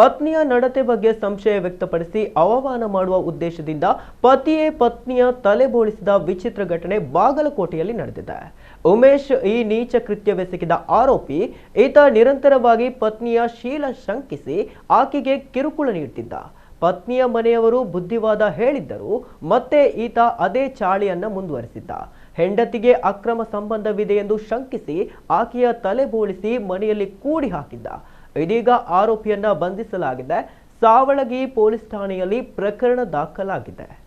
ಪತ್ನಿಯ ನಡತೆ ಬಗ್ಗೆ ಸಂಶಯ ವ್ಯಕ್ತಪಡಿಸಿ ಅವಮಾನ ಮಾಡುವ ಉದ್ದೇಶದಿಂದ ಪತಿಯೇ ಪತ್ನಿಯ ತಲೆ ಬೋಳಿಸಿದ ವಿಚಿತ್ರ ಘಟನೆ ಬಾಗಲಕೋಟೆಯಲ್ಲಿ ನಡೆದಿದೆ. ಉಮೇಶ್ ಈ ನೀಚ ಕೃತ್ಯವೆಸಗಿದ ಆರೋಪಿ. ಈತ ನಿರಂತರವಾಗಿ ಪತ್ನಿಯ ಶೀಲ ಶಂಕಿಸಿ ಆಕೆಗೆ ಕಿರುಕುಳ ನೀಡುತ್ತಿದ್ದ. ಪತ್ನಿಯ ಮನೆಯವರು ಬುದ್ಧಿವಾದ ಹೇಳಿದ್ದರು. ಮತ್ತೆ ಈತ ಅದೇ ಚಾಳಿಯನ್ನ ಮುಂದುವರಿಸಿದ್ದ. ಹೆಂಡತಿಗೆ ಅಕ್ರಮ ಸಂಬಂಧವಿದೆ ಎಂದು ಶಂಕಿಸಿ ಆಕೆಯ ತಲೆ ಬೋಳಿಸಿ ಮನೆಯಲ್ಲಿ ಕೂಡಿ ಹಾಕಿದ್ದ. ಇದೀಗ ಆರೋಪಿಯನ್ನ ಬಂಧಿಸಲಾಗಿದೆ. ಸಾವಳಗಿ ಪೊಲೀಸ್ ಠಾಣೆಯಲ್ಲಿ ಪ್ರಕರಣ ದಾಖಲಾಗಿದೆ.